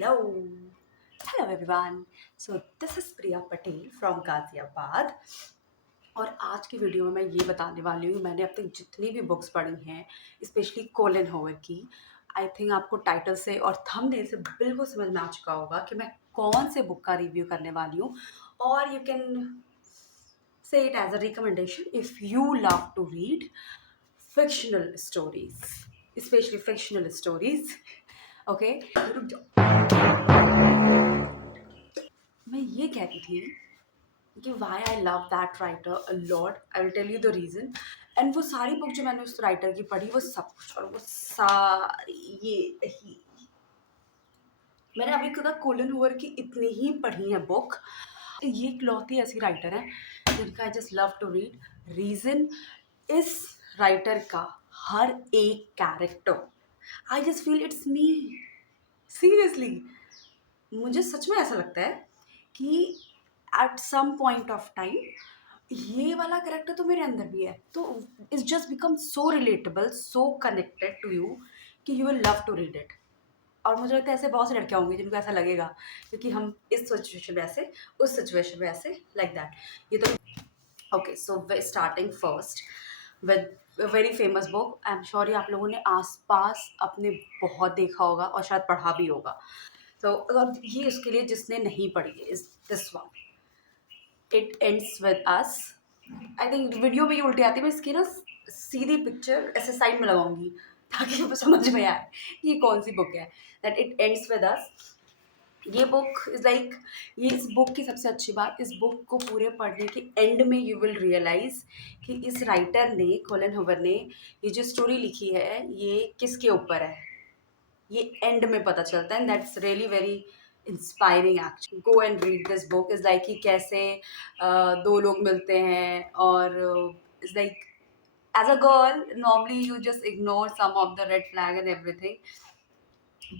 Hello. Hello everyone. So this is Priya Patel from Ghaziabad. और आज की video में मैं ये बताने वाली हूँ मैंने अब तक जितनी भी बुक्स पढ़ी हैं स्पेशली कोलिन होवर की। आई थिंक आपको टाइटल से और थंबनेल से बिल्कुल समझ में आ चुका होगा कि मैं कौन से बुक का रिव्यू करने वाली हूँ। और you can say it as a recommendation if you love to read fictional stories, especially fictional stories. Okay, रुक जाओ। मैं ये कह रही थी कि why I love that writer a lot. I will tell you the reason. And वो सारी बुक जो मैंने उस राइटर की पढ़ी वो सब कुछ और वो सारी ये ही मैंने अभी तक कोलिन हूवर की इतनी ही पढ़ी है बुक। ये इकलौती ऐसी राइटर है जिनका I just love to read. Reason इस राइटर का हर एक character I just feel it's me. Seriously मुझे सच में ऐसा लगता है कि at some point of time ये वाला कैरेक्टर तो मेरे अंदर भी है, तो it's just become so relatable, so connected to you कि you will love to read it. और मुझे लगता है ऐसे बहुत से लड़कियां होंगी जिनको ऐसा लगेगा क्योंकि हम इस सिचुएशन में ऐसे, उस सिचुएशन में ऐसे, लाइक दैट। ये तो okay, so starting first with very famous book. I am sure ये आप लोगों ने आसपास अपने बहुत देखा होगा और शायद पढ़ा भी होगा। तो अगर ये उसके लिए जिसने नहीं पढ़ी है is this one, it ends with us. I think video में ये उल्टी आती है, मैं इसकी ना सीधी पिक्चर ऐसे साइड में लगाऊंगी ताकि वो समझ में आए कि ये कौन सी बुक है। दैट इट एंड्स विद अस। ये बुक इज़ लाइक, ये इस बुक की सबसे अच्छी बात, इस बुक को पूरे पढ़ने के एंड में यू विल रियलाइज़ कि इस राइटर ने, कोलिन हूवर ने, ये जो स्टोरी लिखी है ये किसके ऊपर है। ये एंड में पता चलता है and that's really very inspiring. Actually go and read this book. Is like कि कैसे दो लोग मिलते हैं और is like as a girl normally you just ignore some of the red flag and everything,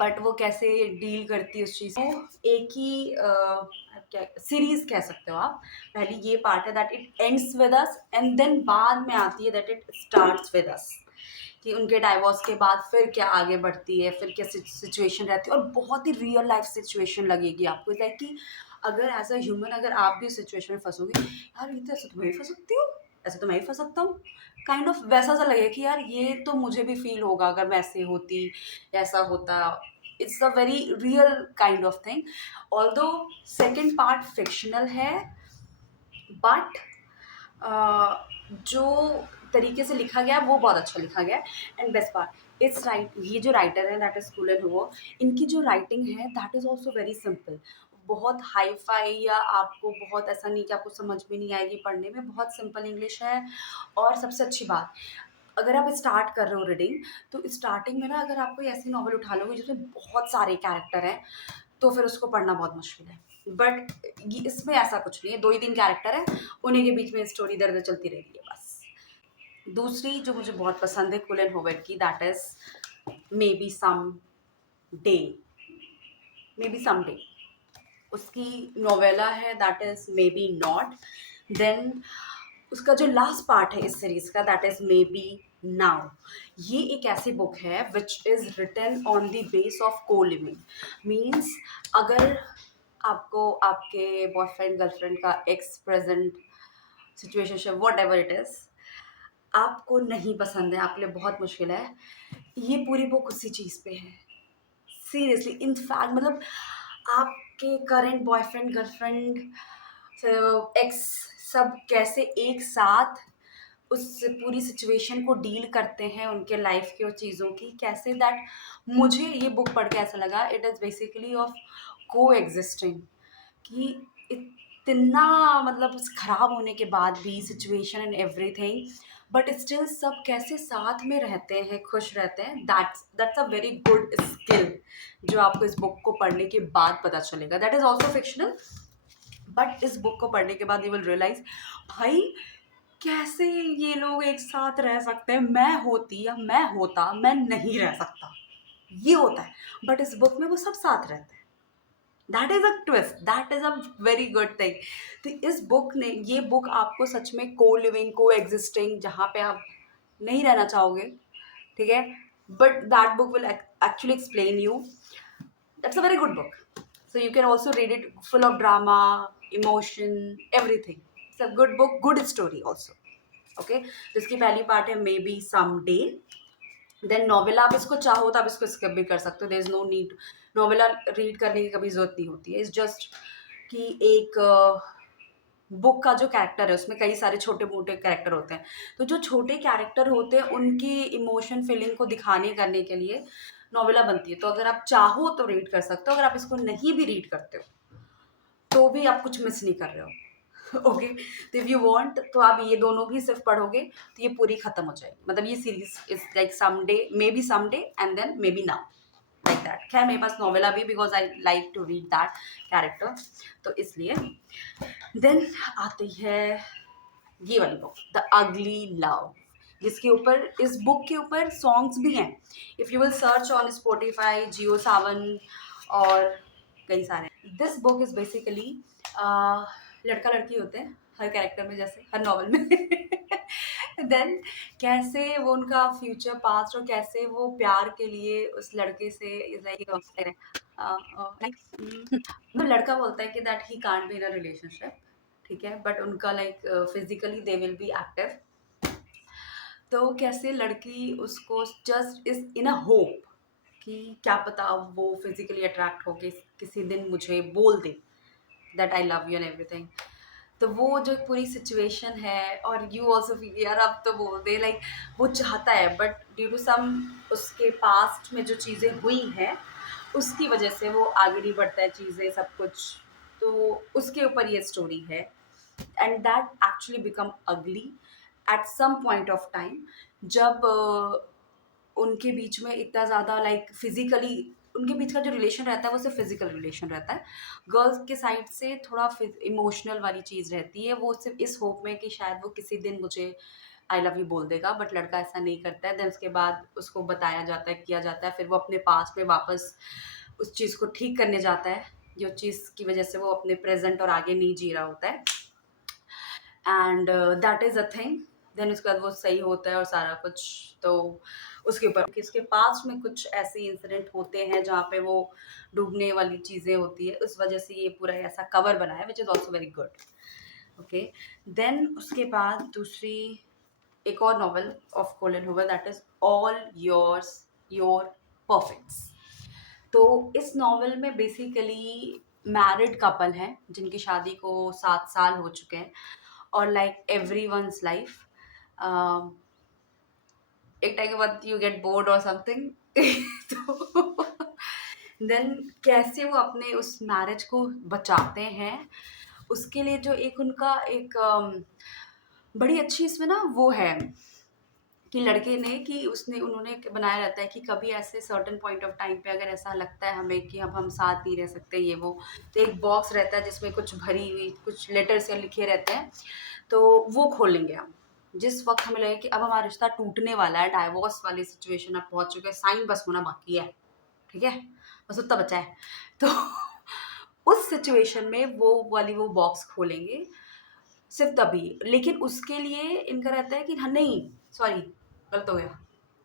but वो कैसे डील करती है उस चीज़ को। एक ही क्या सीरीज कह सकते हो आप। पहले ये पार्ट है that it ends with us and then बाद में आती है that it starts with us, कि उनके डाइवोर्स के बाद फिर क्या आगे बढ़ती है, फिर क्या सिचुएशन रहती है। और बहुत ही रियल लाइफ सिचुएशन लगेगी आपको, लाइक कि अगर एज अ ह्यूमन अगर आप भी सिचुएशन में फंसोगे, यार ये तो ऐसे तो मैं भी फंस सकती हूँ, ऐसे तो मैं भी फंस सकता हूँ, काइंड ऑफ वैसा सा लगेगा कि यार ये तो मुझे भी फील होगा अगर मैं ऐसे होती, ऐसा होता। It's a very real kind of thing. Although second part fictional है, बट जो तरीके से लिखा गया वो बहुत अच्छा लिखा गया। And best part it's right, ये जो राइटर है दैट इज कोलिन हूवर, इनकी जो राइटिंग है that is also very simple. बहुत हाई फाई या आपको बहुत ऐसा नहीं कि आपको समझ में नहीं आएगी पढ़ने में, बहुत सिंपल इंग्लिश है। और सबसे अच्छी बात, अगर आप स्टार्ट कर रहे हो रीडिंग तो स्टार्टिंग में ना अगर आप कोई ऐसी नॉवल उठा लोगे जिसमें बहुत सारे कैरेक्टर हैं तो फिर उसको पढ़ना बहुत मुश्किल है। बट इसमें ऐसा कुछ नहीं है, दो ही तीन कैरेक्टर हैं, उन्हीं के बीच में स्टोरी इधर उधर चलती रहती है बस। दूसरी जो मुझे बहुत पसंद है कोलिन हूवर की, that is maybe someday. Maybe someday उसकी नोवेला है, that is maybe not. Then उसका जो लास्ट पार्ट है इस सीरीज का that is maybe now. ये एक ऐसी बुक है which is written on the base of co living. Means अगर आपको आपके बॉयफ्रेंड गर्लफ्रेंड का ex present situation whatever it is आपको नहीं पसंद है, आपके लिए बहुत मुश्किल है, ये पूरी बुक उसी चीज़ पे है। सीरियसली इनफैक्ट मतलब आपके करंट बॉयफ्रेंड गर्लफ्रेंड एक्स सब कैसे एक साथ उस पूरी सिचुएशन को डील करते हैं, उनके लाइफ की और चीज़ों की कैसे, दैट मुझे ये बुक पढ़ के ऐसा लगा इट इज़ बेसिकली ऑफ को एग्जिस्टिंग, कि इतना मतलब खराब होने के बाद भी situation and everything, but still सब कैसे साथ में रहते हैं, खुश रहते हैं। That's a very good skill जो आपको इस बुक को पढ़ने के बाद पता चलेगा। That is also fictional, but इस बुक को पढ़ने के बाद यू विल रियलाइज भाई कैसे ये लोग एक साथ रह सकते हैं, मैं होती या मैं होता मैं नहीं रह सकता, ये होता है। बट इस बुक में वो सब साथ रहते हैं। That is a twist, that is a very good thing. तो इस बुक ने, ये बुक आपको सच में को लिविंग, को एग्जिस्टिंग, जहाँ पे आप नहीं रहना चाहोगे, ठीक है, but that book will actually explain you That's a very good book. So you can also read it, full of drama, emotion, everything. It's a good book, good story also. Okay, जिसकी पहली part है maybe someday. Then novella आप इसको चाहो तो आप इसको skip भी कर सकते हो. There is no need. Novella read करने की कभी जरूरत नहीं होती है. इट्स जस्ट कि एक बुक का जो कैरेक्टर है उसमें कई सारे छोटे मोटे कैरेक्टर होते हैं. तो जो छोटे कैरेक्टर होते हैं उनकी इमोशन फीलिंग को दिखाने करने के लिए नॉवेला बनती है. तो अगर आप चाहो तो रीड कर सकते हो. अगर आप इसको नहीं भी रीड करते हो तो भी आप कुछ मिस नहीं कर रहे हो. ओके, तो इफ यू वांट तो आप ये दोनों भी सिर्फ पढ़ोगे तो ये पूरी खत्म हो जाएगी. मतलब ये series is like someday and then maybe now, like that. खैर मेरे पास नॉवेला भी, because I like to read that character, तो इसलिए. देन आती है ये वाली बुक, द अगली लव, जिसके ऊपर, इस बुक के ऊपर सॉन्ग्स भी हैं. If you will search on Spotify, Jio Saavn और कई सारे. दिस बुक इज बेसिकली लड़का लड़की होते हैं हर कैरेक्टर में, जैसे हर नॉवल में. देन कैसे वो उनका फ्यूचर पास्ट और कैसे वो प्यार के लिए उस लड़के से इज लाइक मतलब लड़का बोलता है कि that he can't be in a relationship, ठीक है, बट उनका like physically they will be active. तो कैसे लड़की उसको just is in a hope कि क्या पता वो फिजिकली अट्रैक्ट होके किसी दिन मुझे बोल दे that I love you and everything. तो वो जो पूरी सिचुएशन है, और यू ऑल्सो फील यार अब तो बोल दे, लाइक वो चाहता है बट ड्यू टू सम उसके पास्ट में जो चीज़ें हुई हैं उसकी वजह से वो आगे नहीं बढ़ता है चीज़ें सब कुछ. तो उसके ऊपर ये स्टोरी है. And that actually become ugly at some point of time, जब उनके बीच में इतना ज़्यादा लाइक फिजिकली उनके बीच का जो रिलेशन रहता है वो सिर्फ फिजिकल रिलेशन रहता है. गर्ल्स के साइड से थोड़ा इमोशनल वाली चीज़ रहती है. वो सिर्फ इस होप में कि शायद वो किसी दिन मुझे आई लव यू बोल देगा, बट लड़का ऐसा नहीं करता है. देन उसके बाद उसको बताया जाता है, किया जाता है, फिर वो अपने पास में वापस उस चीज़ को ठीक करने जाता है जो चीज़ की वजह से वो अपने प्रेजेंट और आगे नहीं जी रहा होता है. And that is a thing. Then उसके बाद वो सही होता है और सारा कुछ. तो उसके ऊपर कि उसके पास में कुछ ऐसे इंसिडेंट होते हैं जहाँ पे वो डूबने वाली चीज़ें होती है, उस वजह से ये पूरा ऐसा कवर बना है, which is also very good. Okay, then उसके बाद दूसरी एक और novel of Colleen Hoover, that is all yours your perfects. तो इस नॉवल में बेसिकली मैरिड कपल हैं जिनकी शादी को 7 साल हो चुके हैं, और लाइक एवरी वंस लाइफ एक टाइम के बाद यू गेट बोर्ड और समथिंग. तो देन कैसे वो अपने उस मैरिज को बचाते हैं, उसके लिए जो एक उनका एक बड़ी अच्छी इसमें ना वो है कि लड़के ने कि उसने उन्होंने बनाया रहता है कि कभी ऐसे सर्टेन पॉइंट ऑफ टाइम पे अगर ऐसा लगता है हमें कि अब हम साथ नहीं रह सकते ये वो, तो एक बॉक्स रहता है जिसमें कुछ भरी हुई कुछ लेटर्स या लिखे रहते हैं, तो वो खोलेंगे हम जिस वक्त हमें लगे कि अब हमारा रिश्ता टूटने वाला है, डाइवोर्स वाली सिचुएशन अब पहुंच चुके हैं, साइन बस होना बाकी है, ठीक है, बस उतना बचा है. तो उस सिचुएशन में वो वाली वो बॉक्स खोलेंगे सिर्फ तभी. लेकिन उसके लिए इनका रहता है कि हाँ नहीं, सॉरी गलत हो गया,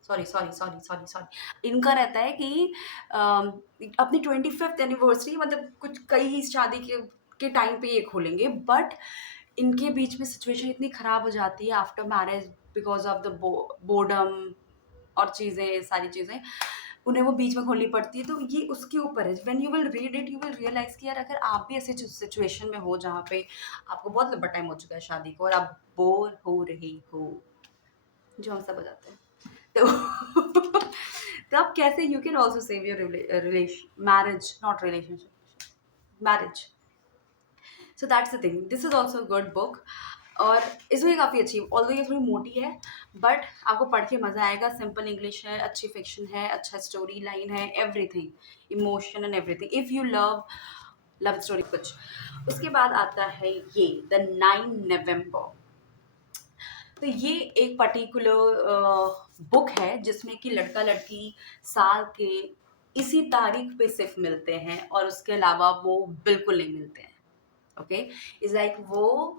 sorry sorry sorry sorry sorry, इनका रहता है कि अपनी 25th एनिवर्सरी, मतलब कुछ कई शादी के टाइम पे ये खोलेंगे, बट इनके बीच में सिचुएशन इतनी ख़राब हो जाती है after marriage because of the boredom और चीज़ें सारी चीज़ें उन्हें वो बीच में खोलनी पड़ती है. तो ये उसके ऊपर है. When you will read it you will realize कि यार अगर आप भी ऐसे सिचुएशन में हो जहाँ पे आपको बहुत लंबा टाइम हो चुका है शादी को और आप बोर हो रही हो, जो हम सब हो जाते हैं, तो तो आप कैसे you can also save your relation marriage, not relationship, marriage. So that's the thing, this is also good book. और इसमें काफ़ी अच्छी, ऑल्दो ये थोड़ी मोटी है बट आपको पढ़ के मज़ा आएगा. सिंपल इंग्लिश है, अच्छी फिक्शन है, अच्छा स्टोरी लाइन है, everything, emotion and everything. If you love love story कुछ. उसके बाद आता है ये द 9 नवंबर. तो ये एक पर्टिकुलर बुक है जिसमें कि लड़का लड़की साल के इसी तारीख पे सिर्फ मिलते हैं और उसके अलावा वो बिल्कुल नहीं मिलते हैं. ओके, इज लाइक वो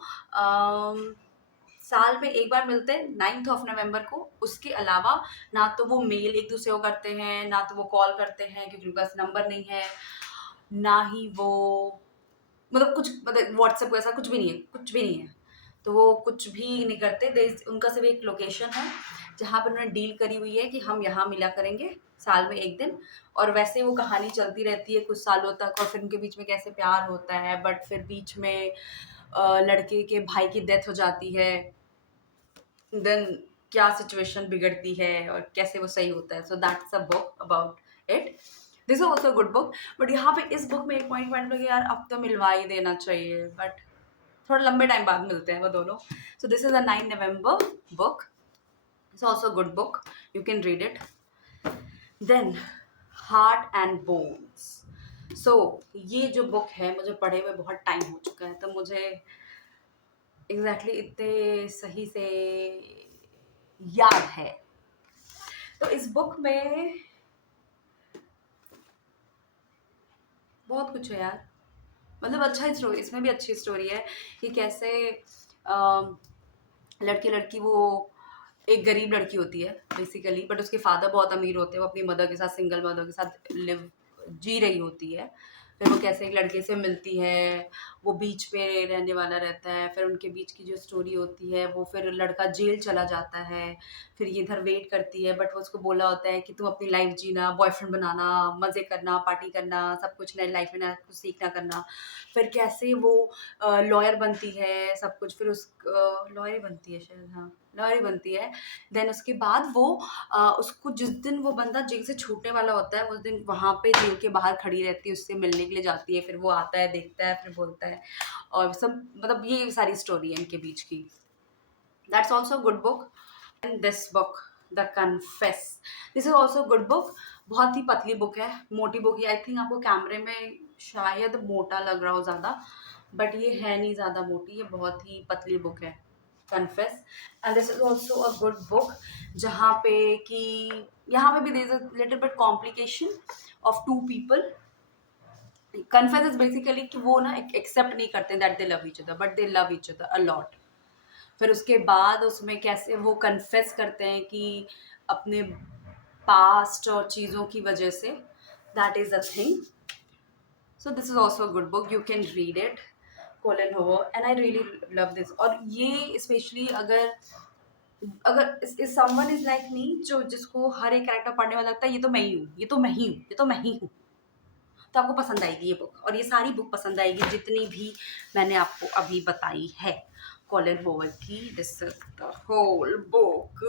साल में एक बार मिलते हैं 9th ऑफ नवंबर को। उसके अलावा ना तो वो मेल एक दूसरे को करते हैं, ना तो वो कॉल करते हैं क्योंकि उनके पास नंबर नहीं है, ना ही वो मतलब कुछ मतलब व्हाट्सएप ऐसा कुछ भी नहीं है, कुछ भी नहीं है। तो वो कुछ भी नहीं करते। उनका सिर्फ एक लोकेशन है जहाँ पर उन्होंने डील करी हुई है कि हम यहाँ मिला करेंगे साल में एक दिन। और वैसे वो कहानी चलती रहती है कुछ सालों तक, और फिर उनके बीच में कैसे प्यार होता है, बट फिर बीच में लड़के के भाई की डेथ हो जाती है। देन क्या सिचुएशन बिगड़ती है और कैसे वो सही होता है। So that's a book about it. This is also good book. But यहाँ पे इस बुक में एक पॉइंट लगे यार, अब तो मिलवा ही देना चाहिए, बट थोड़ा लंबे टाइम बाद मिलते हैं वो दोनों। So this is a 9 November book. It's also good book, you can read it. Then heart and bones. सो ये जो बुक है मुझे पढ़े हुए बहुत टाइम हो चुका है, तो मुझे एग्जैक्टली इतने सही से याद है। तो इस बुक में बहुत कुछ है यार, मतलब अच्छा स्टोरी, इसमें भी अच्छी स्टोरी है कि कैसे लड़के लड़की वो एक गरीब लड़की होती है बेसिकली, बट उसके फादर बहुत अमीर होते हैं। वो अपनी मदर के साथ, सिंगल मदर के साथ लिव जी रही होती है। फिर वो कैसे एक लड़के से मिलती है, वो बीच पे रहने वाला रहता है। फिर उनके बीच की जो स्टोरी होती है, वो फिर लड़का जेल चला जाता है। फिर ये इधर वेट करती है, बट वो उसको बोला होता है कि तुम अपनी लाइफ जीना, बॉयफ्रेंड बनाना, मज़े करना, पार्टी करना, सब कुछ नई लाइफ में नया कुछ सीखना करना। फिर कैसे वो लॉयर बनती है, सब कुछ। फिर उस लॉयर ही बनती है शायद, हाँ लॉयर ही बनती है। देन उसके बाद वो उसको जिस दिन वो बंदा जेल से छूटने वाला होता है, उस दिन वहाँ पे जेल के बाहर खड़ी रहती है, उससे मिलने के लिए जाती है। फिर वो आता है, देखता है, फिर बोलता है, और सब मतलब ये सारी स्टोरी है इनके बीच की। That's also good book. And this book the confess, this is also good book. बहुत ही पतली बुक है, मोटी बुक है। आई थिंक आपको कैमरे में शायद मोटा लग रहा हो ज़्यादा, बट ये है नहीं ज़्यादा मोटी, ये बहुत ही पतली बुक है, confess. And this is also a good book, जहाँ पे कि यहाँ पे भी there is a little bit complication of two people. Confess is basically कि वो ना एक्सेप्ट नहीं करते that they love each other, but they love each other a lot. फिर उसके बाद उसमें कैसे वो कन्फेस करते हैं कि अपने पास्ट और चीज़ों की वजह से, that is a thing. So this is also a good book, you can read it, Colleen Hoover. And I really love this. और ये स्पेशली अगर अगर इस समवन इज लाइक मी, जो जिसको हर एक कैरेक्टर पढ़ने में लगता है ये तो मैं ही हूँ, ये तो मैं ही हूँ, ये तो मैं ही हूँ, तो आपको पसंद आएगी ये बुक। और ये सारी बुक पसंद आएगी जितनी भी मैंने आपको अभी बताई है कॉलिन होवर की। This is the whole book.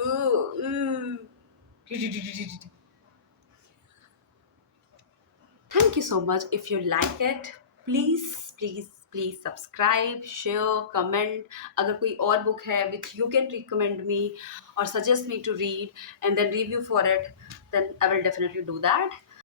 Thank you so much. If you like it, please please please subscribe, share, comment. अगर कोई और बुक है which you can recommend me और suggest me to read and then review for it, then I will definitely do that.